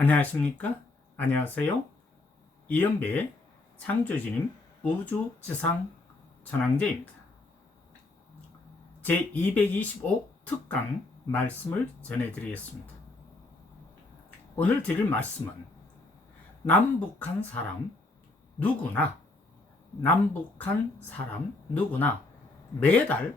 안녕하십니까? 안녕하세요. 이연배의 창조주님 우주지상 천왕제입니다. 제225 특강 말씀을 전해드리겠습니다. 오늘 드릴 말씀은 남북한 사람 누구나 매달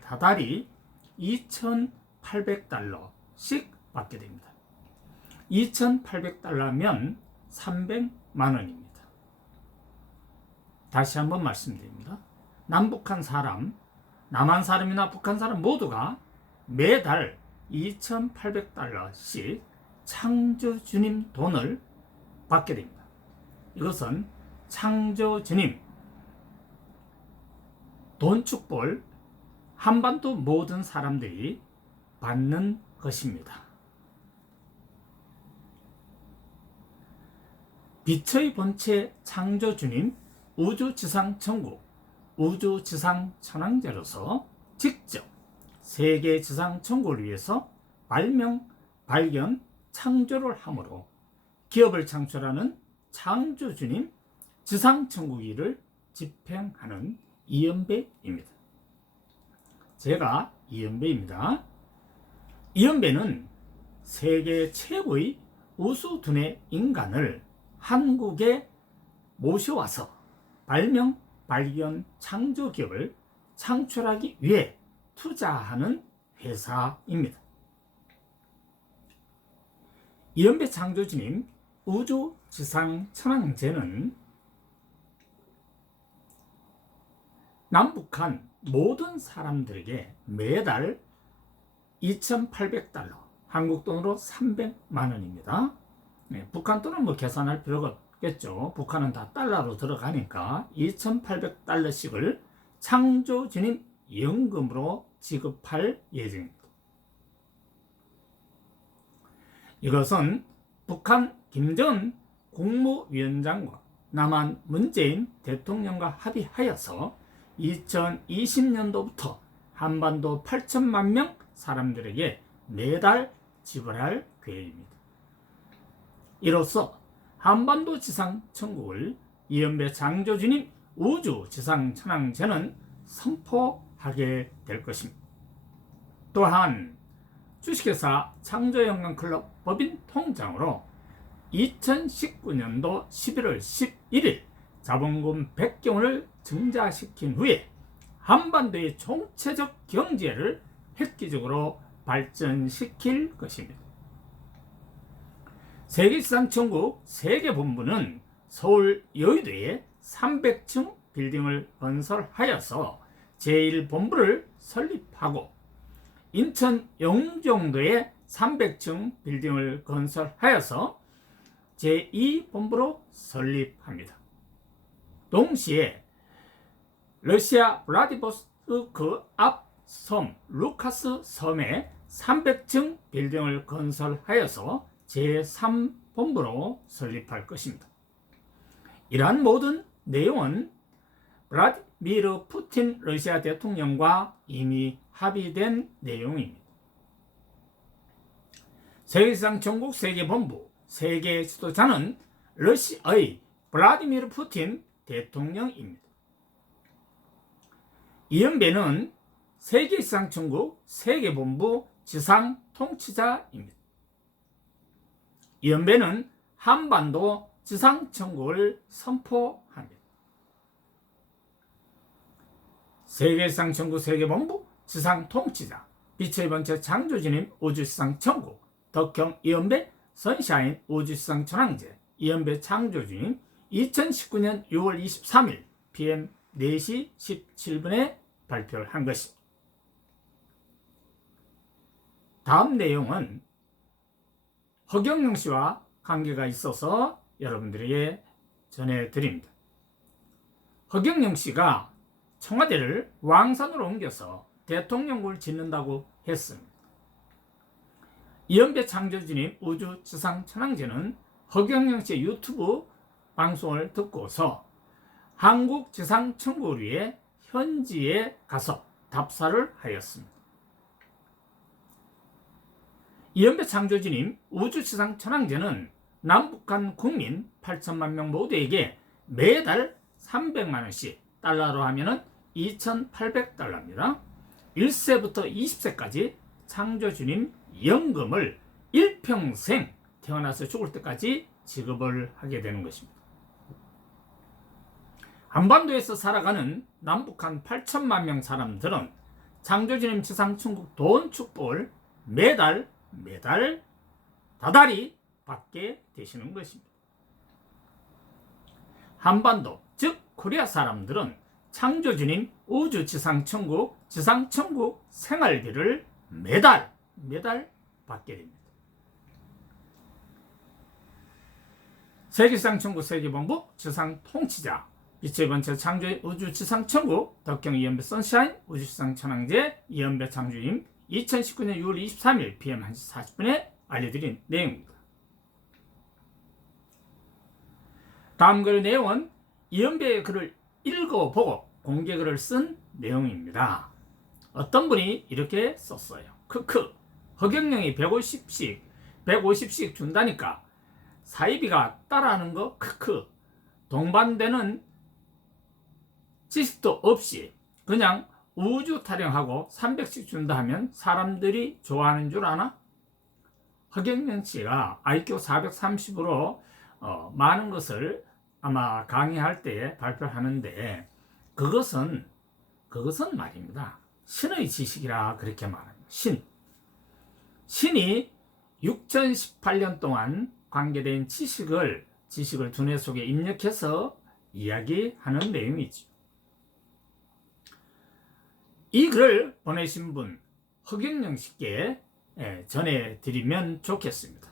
다달이 2,800달러씩 받게 됩니다. 2,800달러면 300만 원입니다. 다시 한번 말씀드립니다. 남북한 사람, 남한 사람이나 북한 사람 모두가 매달 2,800달러씩 창조주님 돈을 받게 됩니다. 이것은 창조주님 돈축볼 한반도 모든 사람들이 받는 것입니다. 빛의 본체 창조주님 우주지상천국 우주지상천왕제로서 직접 세계 지상천국을 위해서 발명, 발견, 창조를 함으로 기업을 창출하는 창조주님 지상천국일을 집행하는 이연배입니다. 제가 이연배입니다. 이연배는 세계 최고의 우수두뇌 인간을 한국에 모셔와서 발명, 발견, 창조 기업을 창출하기 위해 투자하는 회사입니다. 이연배 창조주님 우주지상천왕제는 남북한 모든 사람들에게 매달 2,800달러, 한국 돈으로 300만 원입니다. 북한 돈은 계산할 필요가 없겠죠. 북한은 다 달러로 들어가니까 2,800달러씩을 창조주님 연금으로 지급할 예정입니다. 이것은 북한 김정은 국무위원장과 남한 문재인 대통령과 합의하여서 2020년도부터 한반도 8천만 명 사람들에게 매달 지불할 계획입니다. 이로써 한반도 지상천국을 이연배 창조주님 우주지상천왕제는 선포하게 될 것입니다. 또한 주식회사 창조영광클럽 법인 통장으로 2019년도 11월 11일 자본금 100개 원을 증자시킨 후에 한반도의 총체적 경제를 획기적으로 발전시킬 것입니다. 세계지상천국 세계본부는 서울 여의도에 300층 빌딩을 건설하여서 제1본부를 설립하고 인천 영종도에 300층 빌딩을 건설하여서 제2본부로 설립합니다. 동시에 러시아 블라디보스토크 앞 섬 루카스 섬에 300층 빌딩을 건설하여서 제3본부로 설립할 것입니다. 이러한 모든 내용은 블라디미르 푸틴 러시아 대통령과 이미 합의된 내용입니다. 세계지상천국 세계본부 세계 지도자는 러시아의 블라디미르 푸틴 대통령입니다. 이연배는 세계지상천국 세계본부 지상통치자입니다. 이연배는 한반도 지상천국을 선포합니다. 세계지상천국 세계본부 지상통치자 빛의 본체 창조주님 우주지상천국 덕형 이연배 선샤인 우주지상천왕제 이연배 창조주님 2019년 6월 23일 PM 4시 17분에 발표를 한 것입니다. 다음 내용은 허경영 씨와 관계가 있어서 여러분들에게 전해드립니다. 허경영 씨가 청와대를 왕산으로 옮겨서 대통령궁을 짓는다고 했습니다. 이연배 창조주님 우주지상천왕제는 허경영 씨의 유튜브 방송을 듣고서 한국지상천국을 위해 현지에 가서 답사를 하였습니다. 이연배 창조주님 우주지상 천왕제는 남북한 국민 8천만 명 모두에게 매달 300만 원씩, 달러로 하면은 2,800달러입니다. 1세부터 20세까지 창조주님 연금을 일평생 태어나서 죽을 때까지 지급을 하게 되는 것입니다. 한반도에서 살아가는 남북한 8천만 명 사람들은 창조주님 지상천국 돈 축복을 매달 다달이 받게 되시는 것입니다. 한반도, 즉 코리아 사람들은 창조주님 우주 지상천국 생활비를 매달 받게 됩니다. 세계지상천국 세계본부 지상통치자, 빛의 번째 창조의 우주 지상천국 덕경 이연배 선샤인 우주지상천왕제 이연배 창조님 2019년 6월 23일 PM 1시 40분에 알려드린 내용입니다. 다음 글 내용은 이연배의 글을 읽어보고 공개글을 쓴 내용입니다. 어떤 분이 이렇게 썼어요. 허경영이 150씩 준다니까 사이비가 따라하는 거 동반되는 지식도 없이 그냥 우주 타령하고 300씩 준다 하면 사람들이 좋아하는 줄 아나? 허경영 씨가 IQ 430으로 많은 것을 아마 강의할 때 발표하는데 그것은 말입니다. 신의 지식이라 그렇게 말합니다. 신이 6018년 동안 관계된 지식을 두뇌 속에 입력해서 이야기하는 내용이죠. 이 글을 보내신 분 허경영 씨께 전해드리면 좋겠습니다.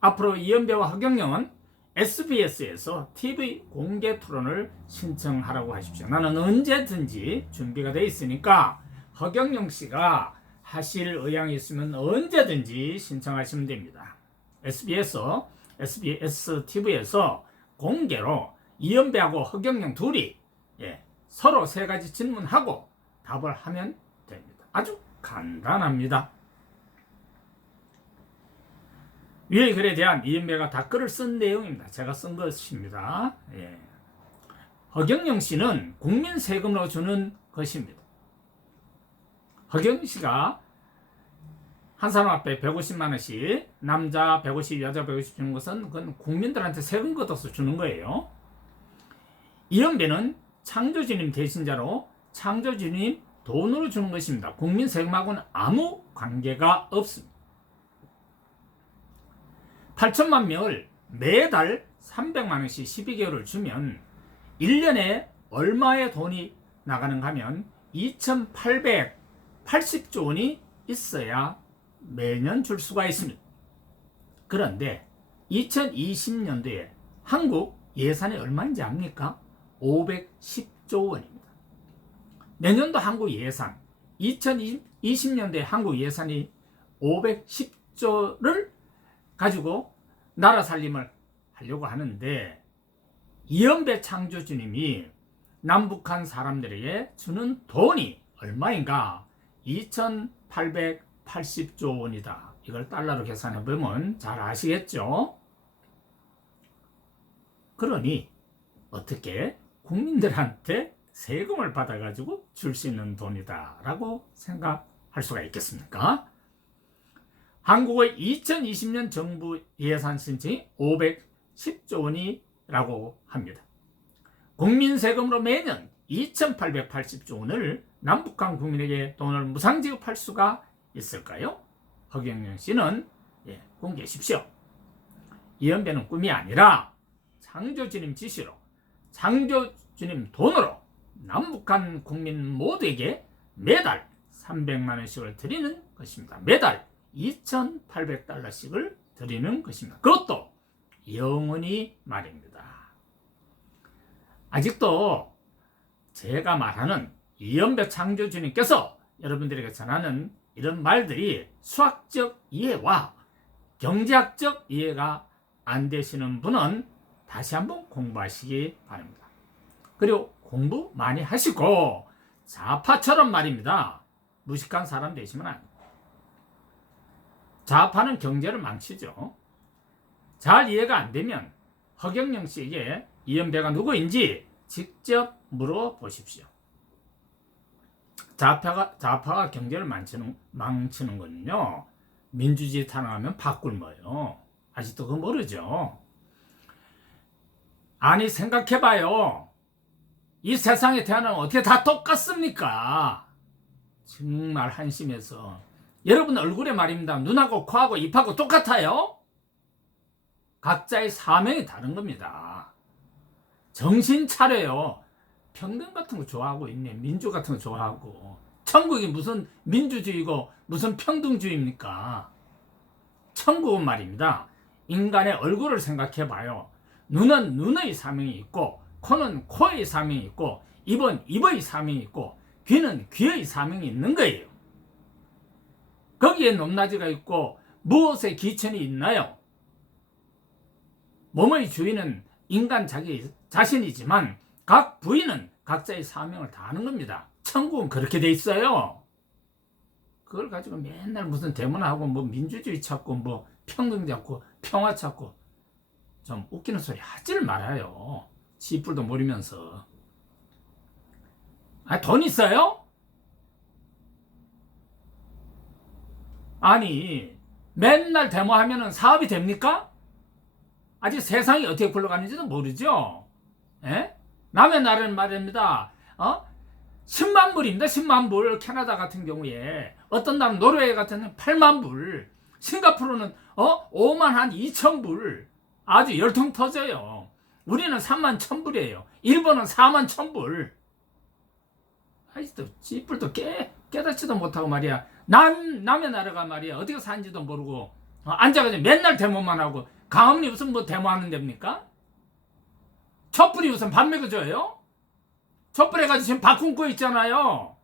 앞으로 이연배와 허경영은 SBS에서 TV 공개 토론을 신청하라고 하십시오. 나는 언제든지 준비가 되어 있으니까 허경영 씨가 하실 의향이 있으면 언제든지 신청하시면 됩니다. SBS TV에서 공개로 이연배하고 허경영 둘이 서로 세 가지 질문하고 답을 하면 됩니다. 아주 간단합니다. 위의 글에 대한 이연배가 댓글을 쓴 내용입니다. 제가 쓴 것입니다. 허경영 씨는 국민 세금으로 주는 것입니다. 허경영 씨가 한 사람 앞에 150만 원씩 남자 150, 여자 150 주는 것은 그건 국민들한테 세금 걷어서 주는 거예요. 이연배는 창조주님 대신자로 창조주님 돈으로 주는 것입니다. 국민 세금하고는 아무 관계가 없습니다. 8천만 명을 매달 300만 원씩 12개월을 주면 1년에 얼마의 돈이 나가는가 하면 2,880조 원이 있어야 매년 줄 수가 있습니다. 그런데 2020년도에 한국 예산이 얼마인지 압니까? 510조 원입니다. 내년도 한국 예산 2020년도에 한국 예산이 510조를 가지고 나라 살림을 하려고 하는데 이연배 창조주님이 남북한 사람들에게 주는 돈이 얼마인가? 2,880조 원이다. 이걸 달러로 계산해 보면 잘 아시겠죠? 그러니 어떻게 국민들한테 세금을 받아가지고 줄 수 있는 돈이다 라고 생각할 수가 있겠습니까? 한국의 2020년 정부 예산 신청이 510조 원이라고 합니다. 국민 세금으로 매년 2,880조 원을 남북한 국민에게 돈을 무상 지급할 수가 있을까요? 허경영 씨는 공개하십시오. 이연배는 꿈이 아니라 창조주님 지시로 창조주님 돈으로 남북한 국민 모두에게 매달 300만 원씩을 드리는 것입니다. 매달 2,800달러씩을 드리는 것입니다. 그것도 영원히 말입니다. 아직도 제가 말하는 이연배 창조주님께서 여러분들에게 전하는 이런 말들이 수학적 이해와 경제학적 이해가 안 되시는 분은 다시 한번 공부하시기 바랍니다. 그리고 공부 많이 하시고 좌파처럼 말입니다. 무식한 사람 되시면 안 됩니다. 좌파는 경제를 망치죠. 잘 이해가 안 되면 허경영 씨에게 이연배가 누구인지 직접 물어보십시오. 좌파가 경제를 망치는 거는요, 민주주의 탄압하면 바꿀 뭐예요. 아직도 그거 모르죠. 아니, 생각해봐요. 이 세상에 태어나면 어떻게 다 똑같습니까? 정말 한심해서. 여러분 얼굴에 말입니다. 눈하고 코하고 입하고 똑같아요? 각자의 사명이 다른 겁니다. 정신 차려요. 평등 같은 거 좋아하고 있네. 민주 같은 거 좋아하고. 천국이 무슨 민주주의고 무슨 평등주의입니까? 천국은 말입니다. 인간의 얼굴을 생각해봐요. 눈은 눈의 사명이 있고, 코는 코의 사명이 있고, 입은 입의 사명이 있고, 귀는 귀의 사명이 있는 거예요. 거기에 높낮이가 있고 무엇에 기천이 있나요? 몸의 주인은 인간 자기 자신이지만 각 부위는 각자의 사명을 다하는 겁니다. 천국은 그렇게 돼 있어요. 그걸 가지고 맨날 무슨 대문하고 뭐 민주주의 찾고 뭐 평등 찾고 평화 찾고 좀 웃기는 소리 하지를 말아요. 씨뿔도 모르면서. 아, 돈 있어요? 아니, 맨날 데모하면은 사업이 됩니까? 아직 세상이 어떻게 굴러가는지도 모르죠. 예? 남의 나라는 말입니다. 10만 불입니다. 10만 불. 캐나다 같은 경우에 어떤 나라 노르웨이 같은 경우는 8만 불. 싱가포르는 5만 한 2천 불. 아주 열통 터져요. 우리는 3만 1천 불이에요. 일본은 4만 1천 불. 아직도 찌뿔도 깨닫지도 못하고 말이야. 남의 나라가 말이야 어떻게 사는지도 모르고 앉아가지고 맨날 데모만 하고 가문이 무슨 뭐 데모하는 데입니까? 촛불이 무슨 밥 먹여줘요? 촛불 해가지고 지금 밥 굶고 있잖아요.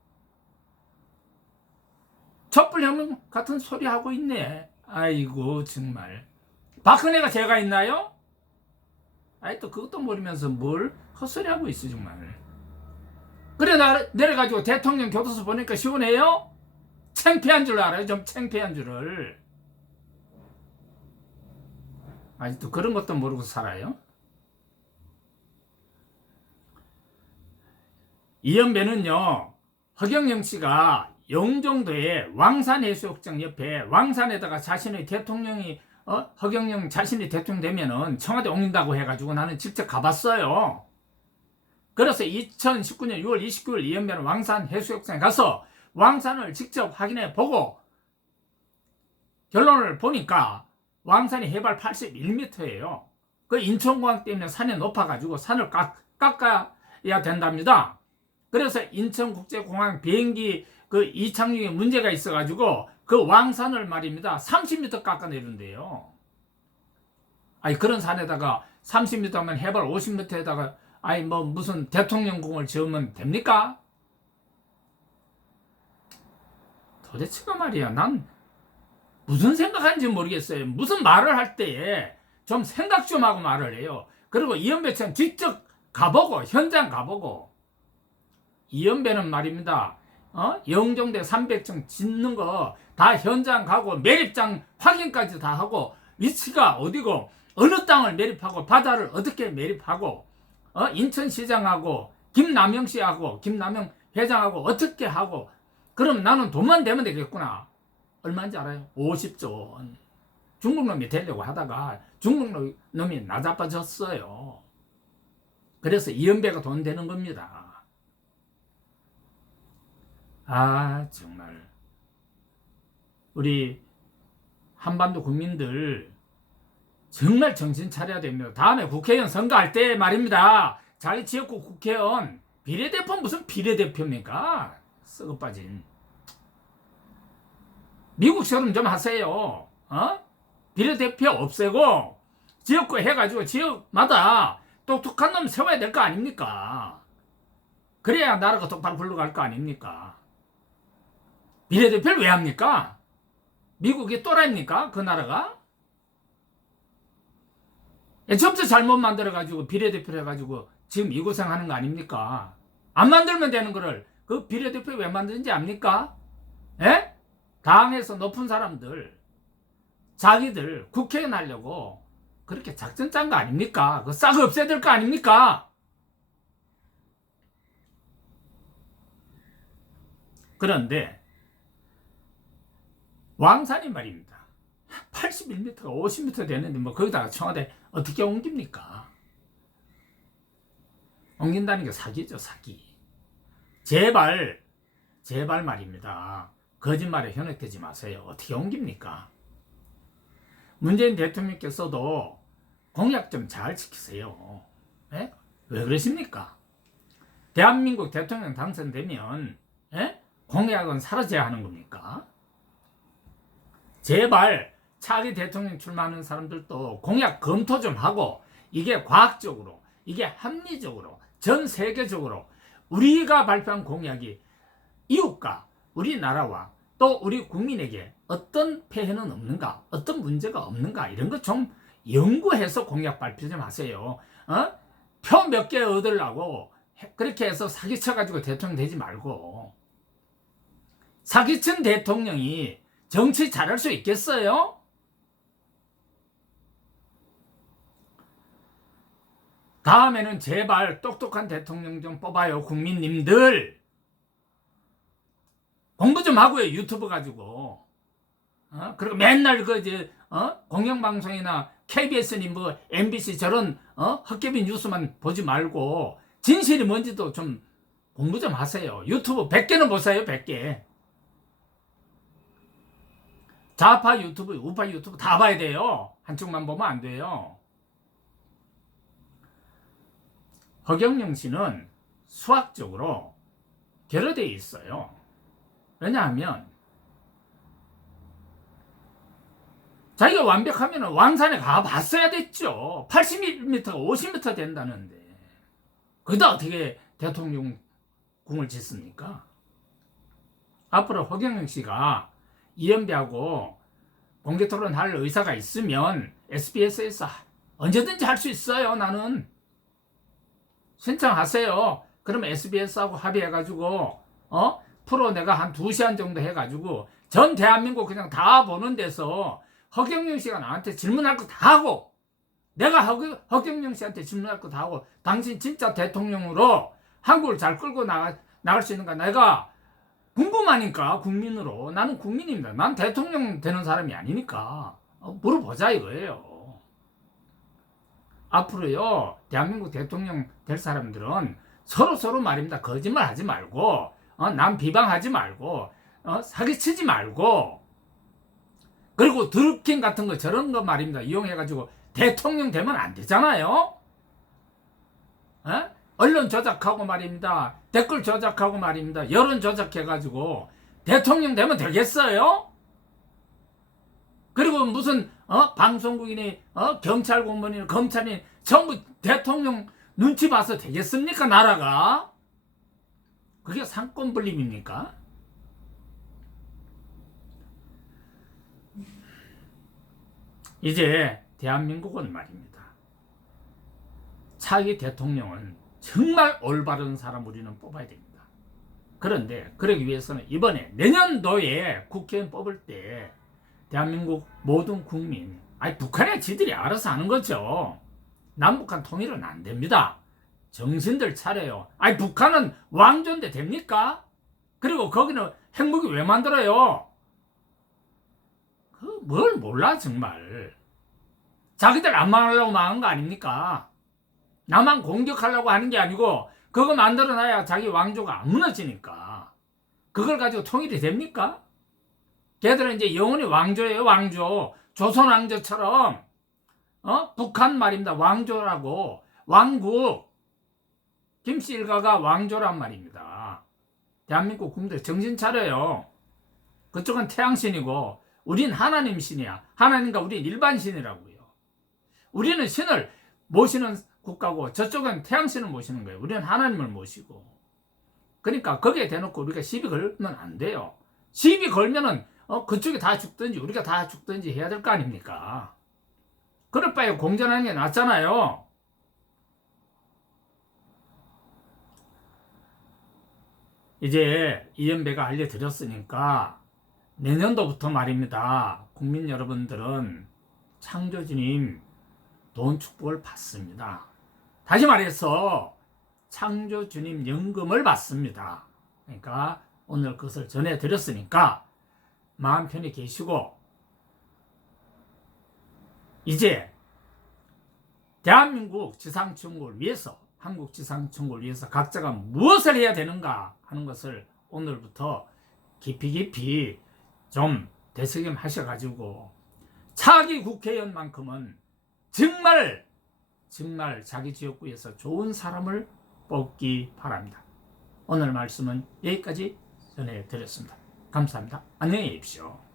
촛불 혁명 같은 소리 하고 있네. 아이고 정말. 박근혜가 죄가 있나요? 아이 또 그것도 모르면서 뭘 헛소리 하고 있어 정말. 그래 내려가지고 대통령 교도소 보니까 시원해요? 창피한 줄 알아요? 좀 창피한 줄을. 아직도 그런 것도 모르고 살아요? 이연배는요, 허경영 씨가 영종도에 왕산해수욕장 옆에 왕산에다가 자신의 대통령이 허경영 자신이 대통령 되면은 청와대 옮긴다고 해가지고 나는 직접 가봤어요. 그래서 2019년 6월 29일 이연배는 왕산해수욕장에 가서 왕산을 직접 확인해 보고 결론을 보니까 왕산이 해발 81m예요. 그 인천공항 때문에 산이 높아가지고 산을 깎아야 된답니다. 그래서 인천국제공항 비행기 그 이착륙에 문제가 있어가지고 그 왕산을 말입니다 30m 깎아내린대요. 아니 그런 산에다가 30m면 해발 50m에다가 아니 뭐 무슨 대통령궁을 지으면 됩니까? 도대체가 말이야 난 무슨 생각하는지 모르겠어요. 무슨 말을 할 때에 좀 생각 좀 하고 말을 해요. 그리고 이연배처럼 직접 가보고 현장 가보고 이연배는 말입니다. 영종대 300층 짓는 거 다 현장 가고 매립장 확인까지 다 하고 위치가 어디고 어느 땅을 매립하고 바다를 어떻게 매립하고 인천시장하고 김남영 씨하고 김남영 회장하고 어떻게 하고 그럼 나는 돈만 되면 되겠구나. 얼마인지 알아요? 50조 원. 중국 놈이 되려고 하다가 중국 놈이 나자빠졌어요. 그래서 이연배가 돈 되는 겁니다. 아 정말 우리 한반도 국민들 정말 정신 차려야 됩니다. 다음에 국회의원 선거할 때 말입니다. 자기 지역구 국회의원 비례대표 무슨 비례대표입니까? 썩어 빠진. 미국처럼 좀 하세요. 비례대표 없애고 지역구 해가지고 지역마다 똑똑한 놈 세워야 될 거 아닙니까? 그래야 나라가 똑바로 굴러갈 거 아닙니까? 비례대표를 왜 합니까? 미국이 또라입니까? 그 나라가? 애초부터 잘못 만들어가지고 비례대표를 해가지고 지금 이 고생하는 거 아닙니까? 안 만들면 되는 거를 그 비례대표 왜 만드는지 압니까? 에? 당에서 높은 사람들 자기들 국회의원 하려고 그렇게 작전 짠 거 아닙니까? 그거 싹 없애야 될 거 아닙니까? 그런데 왕산이 말입니다. 81m가 50m 되는데 뭐 거기다가 청와대 어떻게 옮깁니까? 옮긴다는 게 사기죠, 사기. 제발 말입니다. 거짓말에 현혹되지 마세요. 어떻게 옮깁니까? 문재인 대통령께서도 공약 좀 잘 지키세요. 예? 왜 그러십니까? 대한민국 대통령 당선되면 공약은 사라져야 하는 겁니까? 제발 차기 대통령 출마하는 사람들도 공약 검토 좀 하고 이게 과학적으로, 이게 합리적으로, 전 세계적으로 우리가 발표한 공약이 이웃과 우리나라와 또 우리 국민에게 어떤 폐해는 없는가, 어떤 문제가 없는가 이런 것 좀 연구해서 공약 발표 좀 하세요. 표 몇 개 얻으려고 그렇게 해서 사기쳐가지고 대통령 되지 말고. 사기친 대통령이 정치 잘할 수 있겠어요? 다음에는 제발 똑똑한 대통령 좀 뽑아요. 국민님들 공부 좀 하고요. 유튜브 가지고 그리고 맨날 공영방송이나 KBS니 뭐 MBC 저런 헛개비 뉴스만 보지 말고 진실이 뭔지도 좀 공부 좀 하세요. 유튜브 100개는 보세요. 100개. 좌파 유튜브, 우파 유튜브 다 봐야 돼요. 한쪽만 보면 안 돼요. 허경영 씨는 수학적으로 결여되어 있어요. 왜냐하면 자기가 완벽하면 왕산에 가봤어야 됐죠. 81m가 50m 된다는데 거기다 어떻게 대통령 궁을 짓습니까? 앞으로 허경영 씨가 이연배하고 공개토론 할 의사가 있으면 SBS에서 언제든지 할 수 있어요. 나는 신청하세요. 그러면 SBS하고 합의해가지고 프로 내가 한 2시간 정도 해가지고 전 대한민국 그냥 다 보는 데서 허경영 씨가 나한테 질문할 거 다 하고 내가 허경영 씨한테 질문할 거 다 하고 당신 진짜 대통령으로 한국을 잘 끌고 나갈 수 있는가 내가 궁금하니까 국민으로 나는 국민입니다. 난 대통령 되는 사람이 아니니까 물어보자 이거예요. 앞으로요 대한민국 대통령 될 사람들은 서로 말입니다. 거짓말 하지 말고 남 비방하지 말고 사기치지 말고 그리고 드루킹 같은 거 저런 거 말입니다. 이용해가지고 대통령 되면 안 되잖아요. 언론 조작하고 말입니다. 댓글 조작하고 말입니다. 여론 조작해가지고 대통령 되면 되겠어요? 그리고 무슨 방송국이니 경찰 공무원이니 검찰이니 전부 대통령 눈치 봐서 되겠습니까? 나라가? 그게 상권분립입니까? 이제 대한민국은 말입니다. 차기 대통령은 정말 올바른 사람 우리는 뽑아야 됩니다. 그런데 그러기 위해서는 이번에 내년도에 국회의원 뽑을 때 대한민국 모든 국민 북한에 지들이 알아서 하는 거죠. 남북한 통일은 안 됩니다. 정신들 차려요. 북한은 왕조인데 됩니까? 그리고 거기는 핵무기 왜 만들어요? 뭘 몰라 정말. 자기들 안 망하려고 망한 거 아닙니까? 나만 공격하려고 하는 게 아니고 그거 만들어놔야 자기 왕조가 안 무너지니까. 그걸 가지고 통일이 됩니까? 걔들은 이제 영원히 왕조예요. 왕조. 조선 왕조처럼 북한 말입니다. 왕조라고. 왕국. 김씨 일가가 왕조란 말입니다. 대한민국 국민들 정신 차려요. 그쪽은 태양신이고 우린 하나님 신이야. 하나님과 우린 일반 신이라고요. 우리는 신을 모시는 국가고 저쪽은 태양신을 모시는 거예요. 우리는 하나님을 모시고. 그러니까 거기에 대놓고 우리가 시비 걸면 안 돼요. 시비 걸면은 그쪽이 다 죽든지 우리가 다 죽든지 해야 될 거 아닙니까? 그럴 바에 공존하는 게 낫잖아요. 이제 이연배가 알려드렸으니까 내년도부터 말입니다. 국민 여러분들은 창조주님 돈 축복을 받습니다. 다시 말해서 창조주님 연금을 받습니다. 그러니까 오늘 그것을 전해드렸으니까 마음 편히 계시고, 이제 대한민국 지상천국을 위해서, 한국 지상천국을 위해서 각자가 무엇을 해야 되는가 하는 것을 오늘부터 깊이 좀 되새김하셔가지고 차기 국회의원만큼은 정말 자기 지역구에서 좋은 사람을 뽑기 바랍니다. 오늘 말씀은 여기까지 전해드렸습니다. 감사합니다. 안녕히 계십시오.